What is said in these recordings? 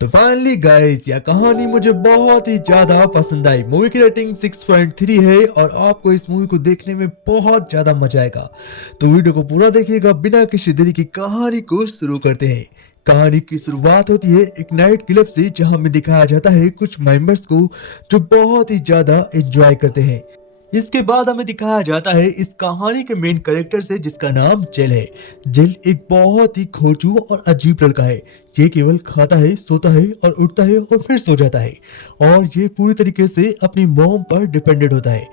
तो finally guys यह कहानी मुझे बहुत ही ज्यादा पसंद आई। मूवी की रेटिंग 6.3 है और आपको इस मूवी को देखने में बहुत ज्यादा मजा आएगा। तो वीडियो को पूरा देखिएगा। बिना किसी देरी की कहानी को शुरू करते हैं। कहानी की शुरुआत होती है एक नाइट क्लब से, जहां में दिखाया जाता है कुछ मेंबर्स को जो बहुत ही ज्यादा एंजॉय करते हैं। इसके बाद हमें दिखाया जाता है इस कहानी के मेन कैरेक्टर से, जिसका नाम जेल है। जेल एक बहुत ही खोचू और अजीब लड़का है। ये केवल खाता है, सोता है और उठता है और फिर सो जाता है, और ये पूरी तरीके से अपनी मॉम पर डिपेंडेंट होता है।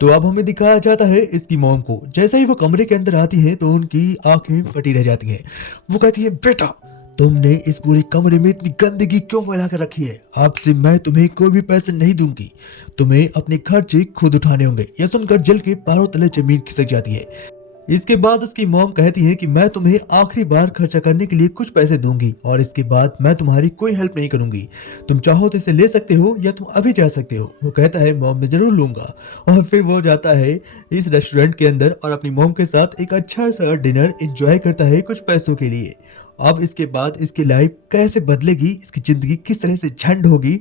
तो अब हमें दिखाया जाता है इसकी मॉम को। जैसे ही वो कमरे के अंदर आती है तो उनकी आंखें फटी रह जाती हैं। वो कहती है, बेटा तुमने इस पूरे कमरे में इतनी गंदगी क्यों फैला कर रखी है? आपसे मैं तुम्हें कोई भी पैसे नहीं दूंगी। तुम्हें अपने खर्चे खुद उठाने होंगे। यह सुनकर जेल के पैरों तले जमीन खिसक जाती है। इसके बाद उसकी मॉम कहती है कि मैं तुम्हें आखिरी बार खर्चा करने के लिए कुछ पैसे दूंगी और इसके बाद मैं तुम्हारी कोई हेल्प नहीं करूंगी। तुम चाहो तो इसे ले सकते हो या तुम अभी जा सकते हो। वो कहता है, मॉम मैं जरूर लूंगा। और फिर वो जाता है इस रेस्टोरेंट के अंदर और अपनी मॉम के साथ एक अच्छा सा डिनर एंजॉय करता है कुछ पैसों के लिए। अब इसके बाद इसकी लाइफ कैसे बदलेगी, इसकी जिंदगी किस तरह से झंड होगी,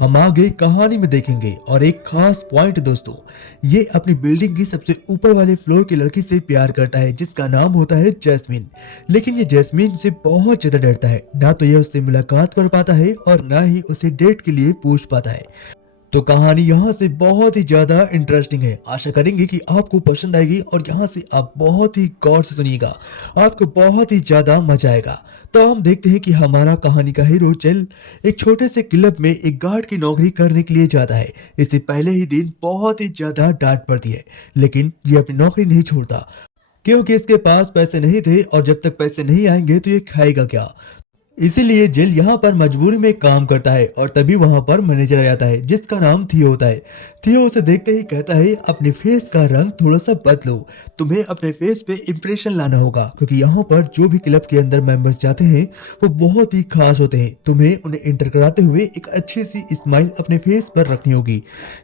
हम आगे कहानी में देखेंगे। और एक खास पॉइंट दोस्तों, ये अपनी बिल्डिंग की सबसे ऊपर वाले फ्लोर की लड़की से प्यार करता है जिसका नाम होता है जैस्मिन। लेकिन ये जैस्मिन से बहुत ज्यादा डरता है। ना तो ये उससे मुलाकात कर पाता है और ना ही उसे डेट के लिए पूछ पाता है। तो कहानी यहाँ से बहुत ही ज्यादा इंटरेस्टिंग है। आशा करेंगे कि आपको पसंद आएगी और यहाँ से आप बहुत ही गौर से सुनिएगा, आपको बहुत ही ज्यादा मजा आएगा। तो हम देखते हैं कि हमारा कहानी का हीरो चल एक छोटे से क्लब में एक गार्ड की नौकरी करने के लिए जाता है। इससे पहले ही दिन बहुत ही ज्यादा डांट पड़ती है, लेकिन ये अपनी नौकरी नहीं छोड़ता क्योंकि इसके पास पैसे नहीं थे और जब तक पैसे नहीं आएंगे तो ये खाएगा क्या। इसीलिए जेल यहाँ पर मजबूरी में काम करता है और तभी वहां पर मैनेजर आ जाता है जिसका नाम थियो होता है। थियो उसे देखते ही कहता है, अपने फेस का रंग थोड़ा सा बदलो। तुम्हें अपने फेस पे इम्प्रेशन लाना होगा क्योंकि यहाँ पर जो भी क्लब के अंदर मेंबर्स जाते हैं वो बहुत ही खास होते हैं। तुम्हें उन्हें इंटर कराते हुए एक अच्छी सी स्माइल अपने फेस पर रखनी होगी।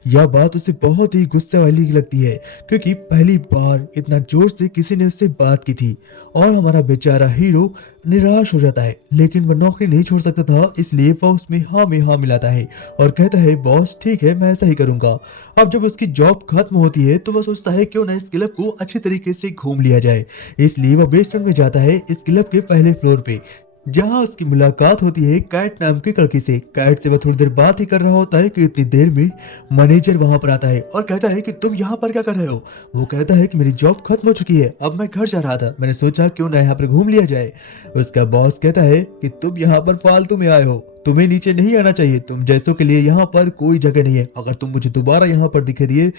यह बात उसे बहुत ही गुस्से वाली लगती है क्योंकि पहली बार इतना जोर से किसी ने उससे बात की थी। और हमारा बेचारा हीरो निराश हो जाता है, लेकिन वह नौकरी नहीं छोड़ सकता था, इसलिए वह उसमें हाँ में हाँ मिलाता है और कहता है, बॉस ठीक है मैं ऐसा ही करूंगा। अब जब उसकी जॉब खत्म होती है तो वह सोचता है क्यों ना इस क्लब को अच्छी तरीके से घूम लिया जाए। इसलिए वह बेसमेंट में जाता है इस क्लब के पहले फ्लोर पे, जहां उसकी मुलाकात होती है कैट नाम की लड़की से। कैट से वह थोड़ी देर बात ही कर रहा होता है कि इतनी देर में मैनेजर वहां पर आता है और कहता है कि तुम यहाँ पर क्या कर रहे हो? वो कहता है कि मेरी जॉब खत्म हो चुकी है, अब मैं घर जा रहा था, मैंने सोचा क्यों ना यहाँ पर घूम लिया जाए। उसका बॉस कहता है कि तुम यहाँ पर फालतू में आए हो, तुम्हें नीचे नहीं आना चाहिए, तुम जैसों के लिए यहाँ पर कोई जगह नहीं है। अगर तुम मुझे दोबारा यहाँ पर दिखे दिए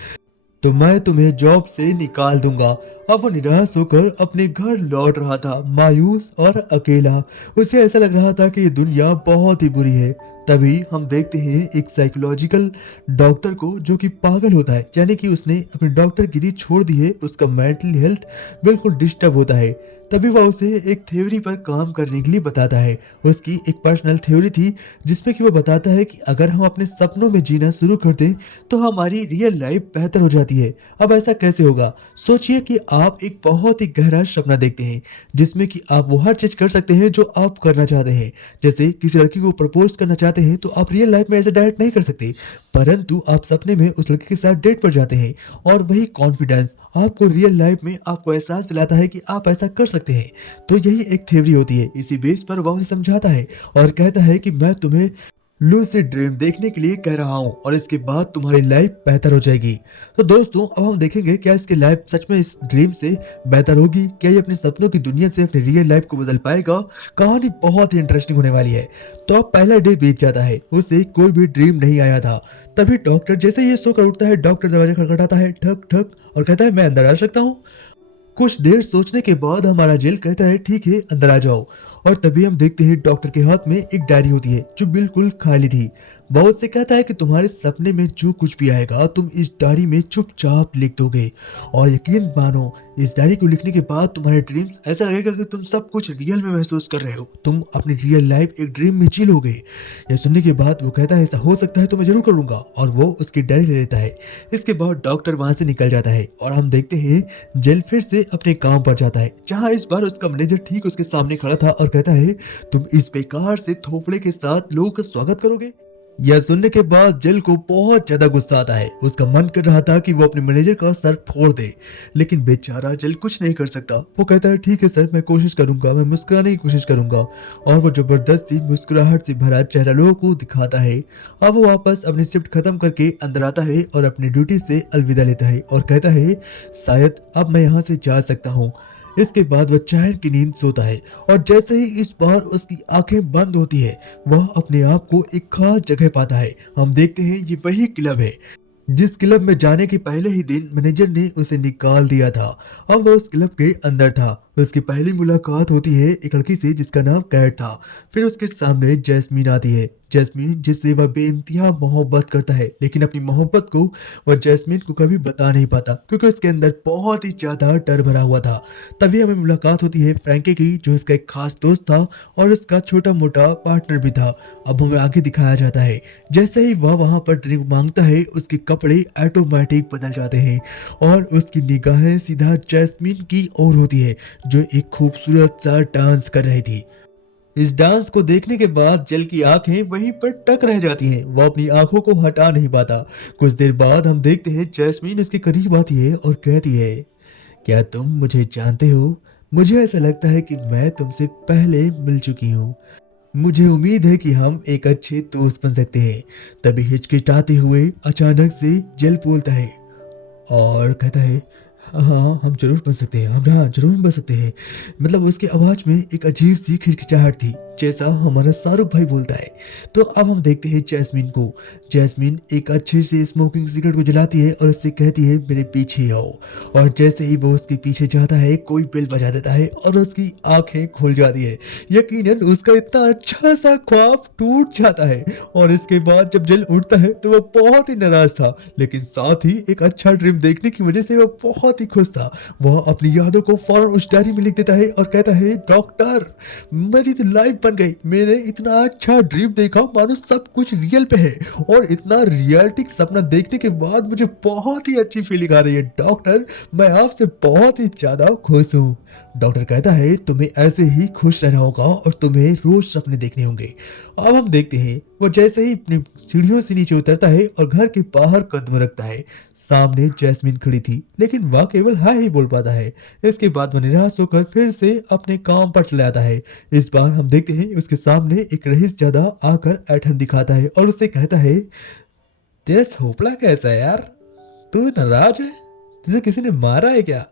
तो मैं तुम्हें जॉब से निकाल दूंगा। अब वो निराश होकर अपने घर लौट रहा था, मायूस और अकेला। उसे ऐसा लग रहा था कि ये दुनिया बहुत ही बुरी है। तभी हम देखते हैं एक साइकोलॉजिकल डॉक्टर को जो कि पागल होता है, यानी कि उसने अपनी डॉक्टरगिरी छोड़ दी है, उसका मेंटल हेल्थ बिल्कुल डिस्टर्ब होता है। तभी वह उसे एक थ्योरी पर काम करने के लिए बताता है। उसकी एक पर्सनल थ्योरी थी जिसमें कि वो बताता है कि अगर हम अपने सपनों में जीना शुरू कर दें तो हमारी रियल लाइफ बेहतर हो जाती है। अब ऐसा कैसे होगा? सोचिए कि आप एक बहुत ही गहरा सपना देखते हैं जिसमें कि आप वो हर चीज कर सकते हैं जो आप करना चाहते हैं। जैसे किसी लड़की को प्रपोज करना चाहते हैं तो आप रियल लाइफ में ऐसे डायरेक्ट नहीं कर सकते, परंतु आप सपने में उस लड़की के साथ डेट पर जाते हैं और वही कॉन्फिडेंस आपको रियल लाइफ में आपको एहसास दिलाता है कि आप ऐसा कर सकते हैं। तो यही एक थ्योरी होती है। इसी बेस पर वह उसे समझाता है और कहता है कि मैं तुम्हें लूसिड ड्रीम देखने के लिए कह रहा हूँ और इसके बाद तुम्हारी लाइफ बेहतर हो जाएगी। तो दोस्तों अब हम देखेंगे क्या इसकी लाइफ सच में इस ड्रीम से बेहतर होगी, क्या ये अपने सपनों की दुनिया से अपनी रियल लाइफ को बदल पाएगा। कहानी बहुत ही इंटरेस्टिंग होने वाली है। तो अब पहला डे बीत जाता है, उसे कोई भी ड्रीम नहीं आया था। तभी डॉक्टर जैसे ये सोकर उठता है, डॉक्टर दरवाजा खटखटाता है, ठक ठक, और कहता है, मैं अंदर आ सकता हूँ? कुछ देर सोचने के बाद हमारा जेल कहता है, ठीक है अंदर आ जाओ। और तभी हम देखते हैं डॉक्टर के हाथ में एक डायरी होती है जो बिल्कुल खाली थी। वो उससे कहता है कि तुम्हारे सपने में जो कुछ भी आएगा तुम इस डायरी में चुपचाप लिख दोगे, और यकीन मानो इस डायरी को लिखने के बाद तुम्हारे ड्रीम्स ऐसा लगेगा कि तुम सब कुछ रियल में महसूस कर रहे हो, तुम अपनी रियल लाइफ एक ड्रीम में जी लोगे। यह सुनने के बाद वो कहता है ऐसा हो सकता है तो मैं जरूर करूंगा, और वो उसकी डायरी ले लेता है। इसके बाद डॉक्टर वहां से निकल जाता है और हम देखते हैं जेल फिर से अपने काम पर जाता है, जहां इस बार उसका मैनेजर ठीक उसके सामने खड़ा था और कहता है तुम इस बेकार से थोपड़े के साथ लोगों का स्वागत करोगे। यह सुनने के बाद जेल को बहुत ज्यादा गुस्सा आता है। उसका मन कर रहा था कि वो अपने मैनेजर का सर फोड़ दे, लेकिन बेचारा जेल कुछ नहीं कर सकता। वो कहता है ठीक है सर, मैं कोशिश करूंगा, मैं मुस्कुराने की कोशिश करूंगा, और वो जबरदस्ती मुस्कुराहट से भरा चेहरा लोगों को दिखाता है। अब वो वापस अपनी शिफ्ट खत्म करके अंदर आता है और अपनी ड्यूटी से अलविदा लेता है और कहता है शायद अब मैं यहाँ से जा सकता हूँ। इसके बाद वह चैन की नींद सोता है, और जैसे ही इस बार उसकी आंखें बंद होती है वह अपने आप को एक खास जगह पाता है। हम देखते हैं ये वही क्लब है जिस क्लब में जाने के पहले ही दिन मैनेजर ने उसे निकाल दिया था। अब वह उस क्लब के अंदर था। उसकी पहली मुलाकात होती है एक लड़की से जिसका नाम कैट था। फिर उसके सामने जैस्मीन आती है, जैस्मीन जिससे वह बेइंतहा मोहब्बत करता है, लेकिन अपनी मोहब्बत को वह जैस्मीन को कभी बता नहीं पाता क्योंकि उसके अंदर बहुत ही ज्यादा डर भरा हुआ था। तभी हमें मुलाकात होती है फ्रैंकी की, जो इसका एक खास दोस्त था और उसका छोटा मोटा पार्टनर भी था। अब हमें आगे दिखाया जाता है जैसे ही वह वहां पर ड्रिंक मांगता है उसके कपड़े ऑटोमेटिक बदल जाते हैं और उसकी निगाहें सीधा जैस्मीन की ओर होती है, जो एक खूबसूरत सा डांस कर रही थी। इस डांस को देखने के बाद जेल की आंखें वहीं पर टक रह जाती हैं। वो अपनी आंखों को हटा नहीं पाता। कुछ देर बाद हम देखते हैं जैस्मीन उसके करीब आती है और कहती है क्या तुम मुझे जानते हो? मुझे ऐसा लगता है कि मैं तुमसे पहले मिल चुकी हूँ। मुझे उम्मीद है कि हम एक अच्छे दोस्त बन सकते हैं। तभी हिचकिचाते हुए अचानक से जेल बोलता है और कहता है हाँ हम जरूर बन सकते हैं, हम हाँ जरूर बन सकते हैं। मतलब उसकी आवाज में एक अजीब सी खिचखिचाहट थी, जैसा हमारा शाहरुख भाई बोलता है। तो अब हम देखते हैं जैस्मीन को। जैस्मीन एक अच्छे से स्मोकिंग सिगरेट को जलाती है और उससे कहती है मेरे पीछे आओ, और जैसे ही वो उसके पीछे जाता है कोई बेल बजा देता है और उसकी आंखें खुल जाती है। यकीनन उसका इतना अच्छा सा ख्वाब टूट जाता है, और इसके बाद जब जेल उठता है तो वह बहुत ही नाराज था, लेकिन साथ ही एक अच्छा ड्रीम देखने की वजह से वह बहुत ही खुश था। वह अपनी यादों को फौरन उस डायरी में लिख देता है और कहता है डॉक्टर मेरी तो लाइफ बन गई, मैंने इतना अच्छा ड्रीम देखा मानो सब कुछ रियल पे है, और इतना रियलिस्टिक सपना देखने के बाद मुझे बहुत ही अच्छी फीलिंग आ रही है। डॉक्टर मैं आपसे बहुत ही ज्यादा खुश हूँ। डॉक्टर कहता है तुम्हें ऐसे ही खुश रहना होगा और तुम्हें रोज सपने देखने होंगे। अब हम देखते हैं वो जैसे ही अपनी सीढ़ियों से नीचे उतरता है और घर के बाहर कदम रखता है, सामने जैस्मीन खड़ी थी, लेकिन वह केवल हाय ही बोल पाता है। इसके बाद वह निराश होकर फिर से अपने काम पर चला जाता है। इस बार हम देखते हैं उसके सामने एक रईस ज्यादा आकर ऐठन दिखाता है और उससे कहता है तेरा छोपड़ा कैसा है यार? तू नाराज है? तुझे किसी ने मारा है क्या?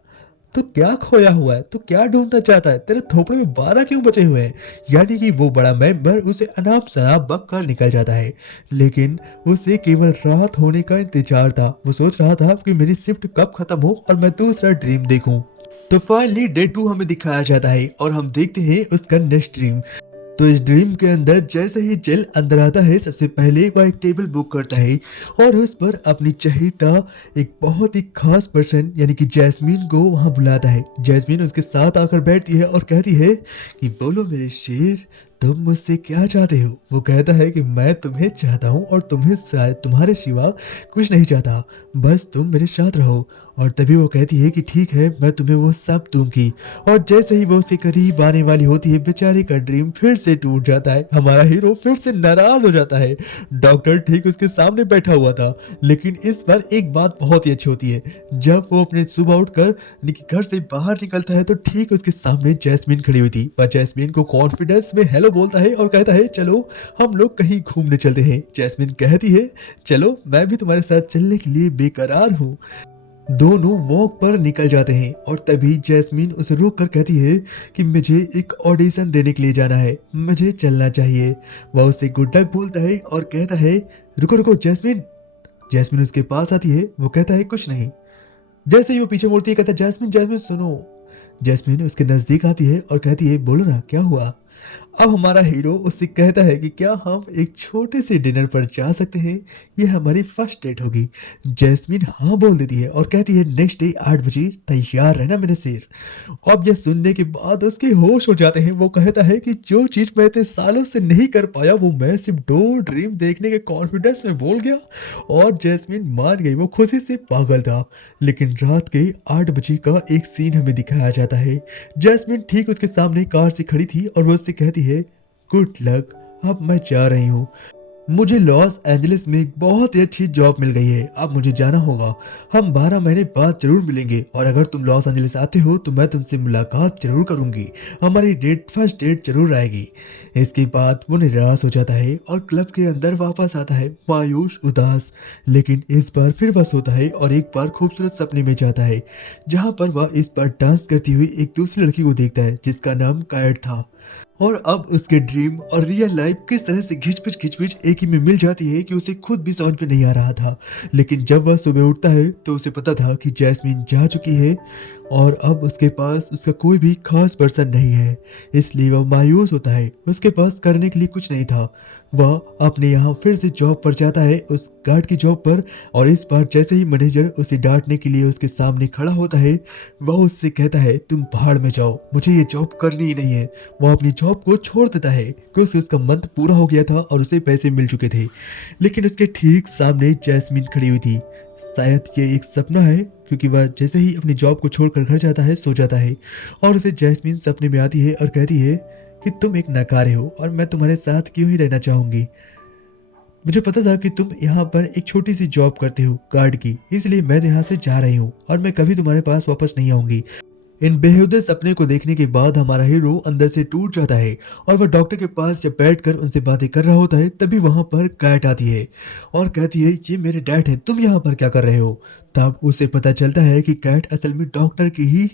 तो क्या खोया हुआ है? तो क्या ढूंढना चाहता है? तेरे थोपड़े में 12 क्यों बचे हुए हैं? यानी कि वो बड़ा मेंबर उसे अनाप शनाप बक कर निकल जाता है, लेकिन उसे केवल रात होने का इंतजार था। वो सोच रहा था कि मेरी शिफ्ट कब खत्म हो और मैं दूसरा ड्रीम देखूं। तो फाइनली डे 2 हमें दिखाया जाता है और हम देखते हैं उसका नेक्स्ट ड्रीम। तो इस ड्रीम के अंदर जैसे ही जेल अंदर आता है सबसे पहले वह एक टेबल बुक करता है और उस पर अपनी चहेता एक बहुत ही खास पर्सन यानी कि जैस्मीन को वहां बुलाता है। जैस्मीन उसके साथ आकर बैठती है और कहती है कि बोलो मेरे शेर तुम मुझसे क्या चाहते हो? वो कहता है कि मैं तुम्हें चाहता हूँ और तुम्हें शायद तुम्हारे सिवा कुछ नहीं चाहता, बस तुम मेरे साथ रहो। और तभी वो कहती है कि ठीक है मैं तुम्हें वो सब दूंगी। और जैसे ही वो उसके करीब आने वाली होती है बेचारे का ड्रीम फिर से टूट जाता है। हमारा हीरो फिर से नाराज हो जाता है। डॉक्टर ठीक उसके सामने बैठा हुआ था, लेकिन इस बार एक बात बहुत ही अच्छी होती है। जब वो अपने सुबह उठकर यानी कि घर से बाहर निकलता है तो ठीक उसके सामने जैस्मीन खड़ी हुई थी। वह जैस्मीन को कॉन्फिडेंस में हेलो बोलता है और कहता है चलो हम लोग कहीं घूमने चलते हैं। जैस्मीन कहती है चलो मैं भी तुम्हारे साथ चलने के लिए बेकरार हूँ। दोनों वॉक पर निकल जाते हैं और तभी जैस्मीन उसे रोक कर कहती है कि मुझे एक ऑडिशन देने के लिए जाना है, मुझे चलना चाहिए। वह उससे गुड लक बोलता है और कहता है रुको रुको जैस्मीन। जैस्मीन उसके पास आती है, वो कहता है कुछ नहीं। जैसे ही वो पीछे मुड़ती है कहता है जैस्मीन जैस्मीन सुनो। जैस्मीन उसके नजदीक आती है और कहती है बोलो ना क्या हुआ? अब हमारा हीरो उससे कहता है कि क्या हम एक छोटे से डिनर पर जा सकते हैं, ये हमारी फर्स्ट डेट होगी। जैस्मीन हाँ बोल देती है और कहती है नेक्स्ट डे 8 बजे तैयार रहना मेरे शेर। अब यह सुनने के बाद उसके होश हो जाते हैं। वो कहता है कि जो चीज मैं इतने सालों से नहीं कर पाया वो मैं सिर्फ दो ड्रीम देखने के कॉन्फिडेंस में बोल गया। और जैस्मीन मान गई, वो खुशी से पागल था। लेकिन रात के 8 बजे का एक सीन हमें दिखाया जाता है। जैस्मीन ठीक उसके सामने कार से खड़ी थी और वो उससे कहती है गुड लक, अब मैं जा रही हूँ। मुझे लॉस एंजलिस में एक बहुत ही अच्छी जॉब मिल गई है, अब मुझे जाना होगा। हम 12 महीने बाद जरूर मिलेंगे और अगर तुम लॉस एंजलिस आते हो तो मैं तुमसे मुलाकात जरूर करूंगी। हमारी फर्स्ट डेट जरूर आएगी। इसके बाद वो निराश हो जाता है और क्लब के अंदर वापस आता है मायूस उदास। लेकिन इस बार फिर वह सोता है और एक बार खूबसूरत सपने में जाता है, जहाँ पर वह इस बार डांस करती हुई एक दूसरी लड़की को देखता है जिसका नाम कायट था। और अब उसके ड्रीम और रियल लाइफ किस तरह से घिच-पिच एक ही में मिल जाती है कि उसे खुद भी समझ में नहीं आ रहा था। लेकिन जब वह सुबह उठता है तो उसे पता था कि जैस्मीन जा चुकी है और अब उसके पास उसका कोई भी खास पर्सन नहीं है। इसलिए वह मायूस होता है, उसके पास करने के लिए कुछ नहीं था। वह अपने यहाँ फिर से जॉब पर जाता है, उस गार्ड की जॉब पर। और इस बार जैसे ही मैनेजर उसे डांटने के लिए उसके सामने खड़ा होता है, वह उससे कहता है तुम भाड़ में जाओ, मुझे ये जॉब करनी ही नहीं है। वह अपनी जॉब को छोड़ देता है क्योंकि उसका मंथ पूरा हो गया था और उसे पैसे मिल चुके थे। लेकिन उसके ठीक सामने जैस्मीन खड़ी हुई थी। शायद ये एक सपना है क्योंकि वह जैसे ही अपनी जॉब को छोड़कर घर जाता है सो जाता है और उसे जैस्मीन सपने में आती है और कहती है कि तुम एक नकारे हो और मैं तुम्हारे साथ क्यों ही रहना चाहूंगी। मुझे पता था कि तुम यहाँ पर एक छोटी सी जॉब करते हो गार्ड की, इसलिए मैं यहाँ से जा रही हूँ और मैं कभी तुम्हारे पास वापस नहीं आऊंगी। इन बेहुदे सपने को देखने के बाद हमारा हीरो अंदर से टूट जाता है और वह डॉक्टर के पास जब बैठकर उनसे बातें कर रहा होता है तभी वहां पर कैट आती है और कहती है ये मेरे डैड हैं, तुम यहाँ पर क्या कर रहे हो। तब उसे पता चलता है कि कैट असल में डॉक्टर की ही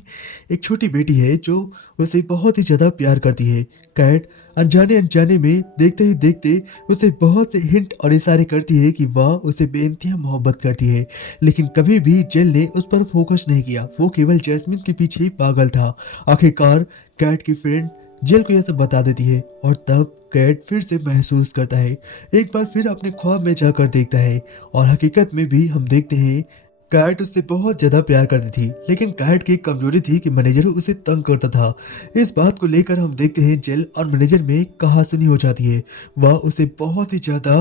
एक छोटी बेटी है जो उसे बहुत ही ज़्यादा प्यार करती है। कैट अनजाने अनजाने में देखते ही देखते उसे बहुत से हिंट और इशारे करती है कि वह उसे बेइंतहा मोहब्बत करती है। लेकिन कभी भी जेल ने उस पर फोकस नहीं किया, वो केवल जैस्मिन के पीछे ही पागल था। आखिरकार कैट की फ्रेंड जेल को यह सब बता देती है और तब कैट फिर से महसूस करता है, एक बार फिर अपने ख्वाब में जाकर देखता है और हकीकत में भी हम देखते हैं कैट उससे बहुत ज्यादा प्यार करती थी। लेकिन कैट की एक कमजोरी थी कि मैनेजर उसे तंग करता था। इस बात को लेकर हम देखते हैं जेल और मैनेजर में कहासुनी हो जाती है। वह उसे बहुत ही ज्यादा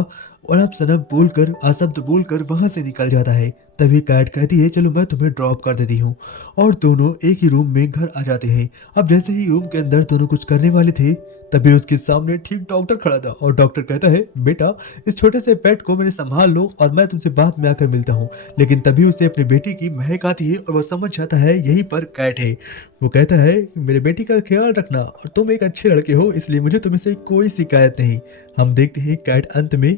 अनप शनप बोलकर अशब्द बोलकर वहां से निकल जाता है। तभी कैट कहती है चलो मैं तुम्हें ड्रॉप कर देती हूँ और दोनों एक ही रूम में घर आ जाते हैं। अब जैसे ही रूम के अंदर दोनों कुछ करने वाले थे तभी उसके सामने ठीक डॉक्टर खड़ा था और डॉक्टर कहता है बेटा इस छोटे से पेट को मेरे संभाल लो और मैं तुमसे बाद में आकर मिलता हूँ। लेकिन तभी उसे अपनी बेटी की महक आती है और वह समझ जाता है यहीं पर कैट है। वो कहता है कि मेरे बेटी का ख्याल रखना और तुम एक अच्छे लड़के हो इसलिए मुझे तुम से कोई शिकायत नहीं। हम देखते हैं कैट अंत में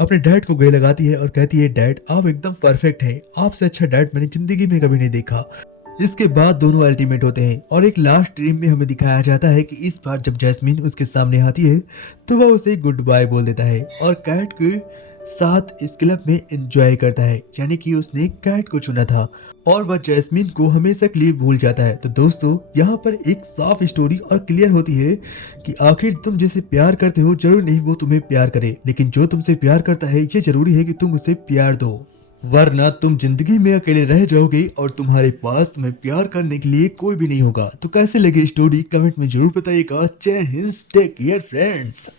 अपने डैड को गले लगाती है और कहती है डैड आप एकदम परफेक्ट हैं, आपसे अच्छा डैड मैंने जिंदगी में कभी नहीं देखा। इसके बाद दोनों अल्टीमेट होते हैं और एक लास्ट ड्रीम में हमें दिखाया जाता है कि इस बार जब जैस्मीन उसके सामने आती है तो वह उसे गुड बाय बोल देता है और कैट के साथ इस क्लब में एंजॉय करता है, यानी कि उसने कैट को चुना था और वह जैस्मीन को हमेशा के लिए भूल जाता है। तो दोस्तों यहाँ पर एक साफ स्टोरी और क्लियर होती है कि आखिर तुम जिसे प्यार करते हो जरूर नहीं वो तुम्हें प्यार करे, लेकिन जो तुमसे प्यार करता है ये जरूरी है कि तुम उसे प्यार दो, वरना तुम जिंदगी में अकेले रह जाओगे और तुम्हारे पास तुम्हें प्यार करने के लिए कोई भी नहीं होगा। तो कैसे लगे स्टोरी कमेंट में जरूर बताइएगा। जय हिंद, टेक केयर फ्रेंड्स।